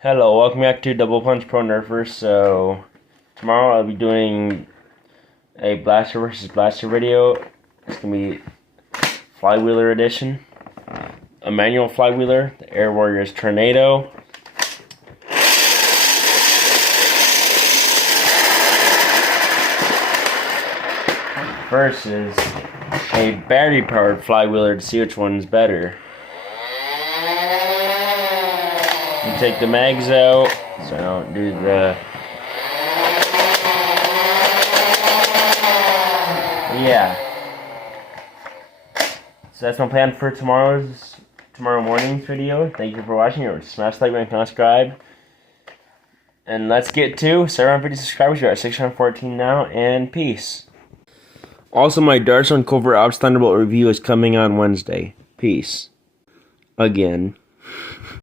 Hello, welcome back to Double Punch Pro Nerfer. So, tomorrow I'll be doing a Blaster versus Blaster video. It's going to be Flywheeler edition. A manual Flywheeler, the Air Warriors Tornado. Versus a battery-powered Flywheeler to see which one's better. You take the mags out, so I don't do the... Yeah. So that's my plan for tomorrow morning's video. Thank you for watching. Smash the like button, subscribe. And let's get to 750 subscribers. We're at 614 now, and peace. Also, my Dark Zone Covert Ops Thunderbolt review is coming on Wednesday. Peace. Again.